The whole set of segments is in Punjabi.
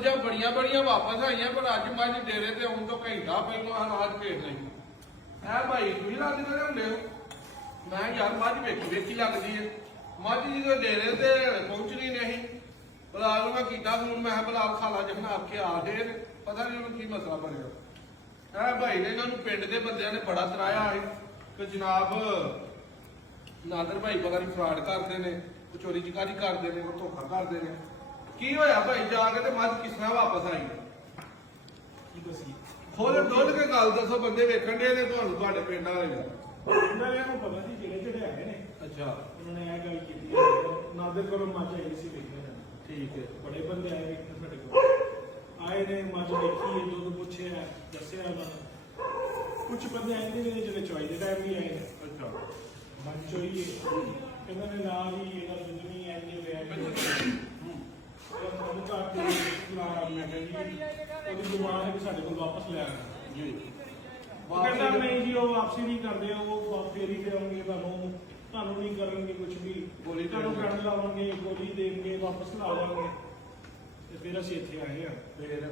ਮੱਝਾਂ ਬੜੀਆਂ ਵਾਪਸ ਆਈਆਂ ਪਰ ਅੱਜ ਮੱਝ ਡੇਰੇ ਤੇ ਆਉਣ ਤੋਂ ਘੰਟਾ ਪਹਿਲਾਂ ਅਨਾਜ ਭੇਜ ਲਈ ਐ ਭਾਈ ਤੁਸੀਂ ਰਾਤ ਦੇ ਹੁੰਦੇ ਹੋ ਮੈਂ ਯਾਰ ਮੱਝ ਵੇਖੀ ਲੱਗਦੀ ਹੈ ਮੱਝ ਜਦੋਂ ਡੇਰੇ ਤੇ ਪਹੁੰਚਣੀ ਨਹੀਂ ਬਲਾਲ ਨੂੰ ਮੈਂ ਕੀਤਾ ਫੋਨ ਮੈਂ ਕਿਹਾ ਬਲਾਲ ਖਾਲਾ ਜਖਣਾ ਆਪਕੇ ਆ ਗਏ ਨੇ ਪਤਾ ਨਹੀਂ ਉਹਨੂੰ ਕੀ ਮਸਲਾ ਬਣਿਆ ਐ ਭਾਈ ਨੇ ਇਹਨਾਂ ਨੂੰ ਪਿੰਡ ਦੇ ਬੰਦਿਆਂ ਨੇ ਬੜਾ ਤਰਾਇਆ ਹੈ ਕਿ ਜਨਾਬ ਨਾਦਰ ਭਾਈ ਪਤਾ ਨਹੀਂ ਫਰਾਡ ਕਰਦੇ ਨੇ ਚੋਰੀ ਚਕਾਰੀ ਕਰਦੇ ਨੇ ਧੋਖਾ ਕਰਦੇ ਨੇ ਕੀ ਹੋਇਆ ਭਾਈ ਜਾ ਕੇ ਤੇ ਮੱਝ ਕਿਸ ਤਰ੍ਹਾਂ ਵਾਪਸ ਆਈ ਕੀ ਦੱਸੀ ਖੋਲ ਡੋਲ ਕੇ ਗੱਲ ਦੱਸੋ ਬੰਦੇ ਵੇਖਣ ਦੇ ਨੇ ਤੁਹਾਨੂੰ ਤੁਹਾਡੇ ਪਿੰਡ ਵਾਲੇ ਉਹਨਾਂ ਨੂੰ ਪਤਾ ਸੀ ਜਿਹੜੇ ਹੈਗੇ ਨੇ ਅੱਛਾ ਉਹਨਾਂ ਨੇ ਇਹ ਗੱਲ ਕੀਤੀ ਹੈ ਨਾਦਰ ਕੋਲੋਂ ਮੱਝ ਆਈ ਸੀ ਵੇਖਣ ਠੀਕ ਹੈ ਬੜੇ ਬੰਦੇ ਆਏ ਵੇਖਣ ਸਾਡੇ ਕੋਲ ਆਏ ਨੇ ਮੱਝ ਦੇਖੀ ਦੁੱਧ ਪੁੱਛਿਆ ਦੱਸਿਆ ਉਹਨਾਂ ਨੇ ਕੁਝ ਬੰਦੇ ਆਏ ਨੇ ਜਿਹੜੇ ਚੋਈ ਦੇ ਟਾਈਮ ਵੀ ਆਏ ਨੇ ਅੱਛਾ ਮੱਝ ਚੋਈ ਕਹਿੰਦਾ ਨੇ ਨਾਲ ਹੀ ਇਹਨਾਂ ਦੁੱਧ ਨਹੀਂ ਐਨੇ ਹੋਇਆ ਉਹਨੂੰ ਘਰ ਦੇ ਲਾਇਆ ਮੈਂ ਕਹਿੰਦੀ ਉਹਦੀ ਜ਼ੁਬਾਨ ਹੈ ਕਿ ਸਾਡੇ ਕੋਲ ਵਾਪਸ ਲੈ ਆਣਾ ਜੀ ਉਹ ਕਹਿੰਦਾ ਨਹੀਂ ਜੀ ਉਹ ਵਾਪਸੀ ਨਹੀਂ ਕਰਦੇ ਉਹ ਫੇਰੀ ਤੇ ਆਉਣਗੇ ਤੁਹਾਨੂੰ ਨਹੀਂ ਕਰਨਗੇ ਕੁਝ ਵੀ ਗੋਲੀ ਤੁਹਾਨੂੰ ਕਰਨ ਲਾਵਾਂਗੇ ਗੋਲੀ ਦੇਣਗੇ ਵਾਪਸ ਲਾ ਜਾਵਾਂਗੇ ਤੇ ਫਿਰ ਅਸੀਂ ਇੱਥੇ ਆਏ ਆ ਫਿਰ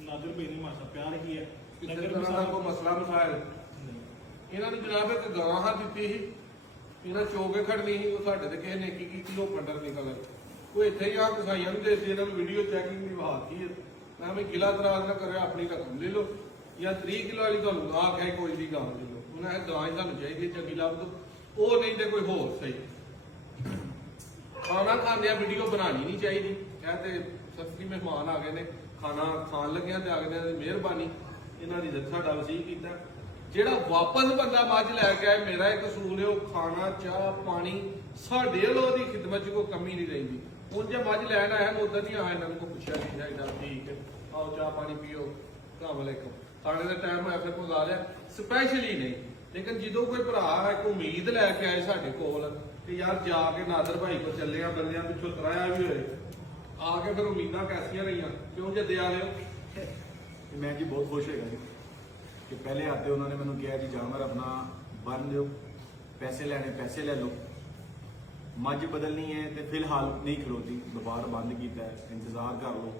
ਨਾਦਰ ਭਾਈ ਨੇ ਮਾਸਾ ਪਿਆਰ ਕੀ ਹੈ ਕਿਸੇ ਤਰ੍ਹਾਂ ਦਾ ਕੋਈ ਮਸਲਾ ਮਸਾਇਲ ਇਹਨਾਂ ਨੂੰ ਜਨਾਬ ਇੱਕ ਗਾਂ ਹਾਂ ਦਿੱਤੀ ਸੀ ਇਹਨਾਂ ਚੋਕੇ ਖੜਨੀ ਸੀ ਉਹ ਸਾਡੇ ਤੇ ਕਿਸੇ ਨੇ ਕੀ ਕੀਤੀ ਉਹ ਪੰਡਰ ਨਿਕਲ ਆਏ ਉਹ ਇੱਥੇ ਹੀ ਆ ਕਸਾਈਆਂ ਨੂੰ ਦੇ ਇਹਨਾਂ ਨੂੰ ਵੀਡੀਓ ਚੈਕਿੰਗ ਦੀ ਬਹਾਤੀ ਹੈ ਮੈਂ ਵੀ ਗਿਲਾ ਤਰਾਜ਼ ਨਾ ਕਰਿਆ ਆਪਣੀ ਰਕਮ ਲੈ ਲਓ ਜਾਂ 30 ਕਿਲੋ ਵਾਲੀ ਤੁਹਾਨੂੰ ਗਾਂ ਕਹੇ ਕੋਈ ਦੀ ਗਾਂ ਲੈ ਲਓ ਉਹਨਾਂ ਇਹ ਗਾਂ ਹੀ ਤੁਹਾਨੂੰ ਚਾਹੀਦੀ ਚੰਗੀ ਲੱਭ ਦੋ ਉਹ ਨਹੀਂ ਤੇ ਕੋਈ ਹੋਰ ਸਹੀ ਖਾਣਾ ਖਾਂਦਿਆਂ ਵੀਡੀਓ ਬਣਾਉਣੀ ਨਹੀਂ ਚਾਹੀਦੀ ਇਹ ਤੇ ਸਸਤੀ ਮਹਿਮਾਨ ਆ ਗਏ ਨੇ ਖਾਣਾ ਖਾਣ ਲੱਗਿਆ ਤੇ ਅਗਲੇ ਦੀ ਮਿਹਰਬਾਨੀ ਇਹਨਾਂ ਦੀ ਸਾਡਾ ਵਸੀਹ ਕੀਤਾ ਜਿਹੜਾ ਵਾਪਸ ਬੰਦਾ ਮੱਝ ਲੈ ਕੇ ਆਏ ਮੇਰਾ ਇੱਕ ਅਸੂਲ ਹੈ ਉਹ ਖਾਣਾ ਚਾਹ ਪਾਣੀ ਸਾਡੇ ਵੱਲੋਂ ਉਹਦੀ ਖਿਦਮਤ 'ਚ ਕੋਈ ਕਮੀ ਨਹੀਂ ਰਹਿੰਦੀ ਹੁਣ ਜੇ ਮੱਝ ਲੈਣ ਆਇਆ ਨਾ ਉਦੋਂ ਨਹੀਂ ਆ ਇਹਨਾਂ ਨੂੰ ਕੋਈ ਪੁੱਛਿਆ ਨਹੀਂ ਜਾਈਦਾ ਠੀਕ ਹੈ ਆਓ ਚਾਹ ਪਾਣੀ ਪੀਓ ਸਲਾਮ ਅਲੈਕੁਮ ਖਾਣੇ ਦਾ ਟਾਈਮ ਹੋਇਆ ਫਿਰ ਮੰਗਾ ਲਿਆ ਸਪੈਸ਼ਲੀ ਨਹੀਂ ਲੇਕਿਨ ਜਦੋਂ ਕੋਈ ਭਰਾ ਇੱਕ ਉਮੀਦ ਲੈ ਕੇ ਆਏ ਸਾਡੇ ਕੋਲ ਤੇ ਯਾਰ ਜਾ ਕੇ ਨਾਦਰ ਭਾਈ ਕੋਲ ਚੱਲੇ ਆ ਬੰਦਿਆਂ ਪਿੱਛੋਂ ਤਰਾਇਆ ਵੀ ਹੋਏ ਆ ਕੇ ਫਿਰ ਉਮੀਦਾਂ ਕੈਸੀਆਂ ਰਹੀਆਂ ਕਿਉਂ ਜੱਦੇ ਆ ਲਿਓ ਮੈਂ ਜੀ ਬਹੁਤ ਖੁਸ਼ ਹੈਗਾ ਜੀ ਕਿ ਪਹਿਲੇ ਆਤੇ ਉਹਨਾਂ ਨੇ ਮੈਨੂੰ ਕਿਹਾ ਜੀ ਜਾਨਵਰ ਆਪਣਾ ਬੰਨ ਦਿਓ ਪੈਸੇ ਲੈਣੇ ਪੈਸੇ ਲੈ ਲਓ ਮੱਝ ਬਦਲਣੀ ਹੈ ਤੇ ਫਿਲਹਾਲ ਨਹੀਂ ਖਲੋਤੀ ਦੁਬਾਰਾ ਬੰਦ ਕੀਤਾ ਹੈ ਇੰਤਜ਼ਾਰ ਕਰ ਲਓ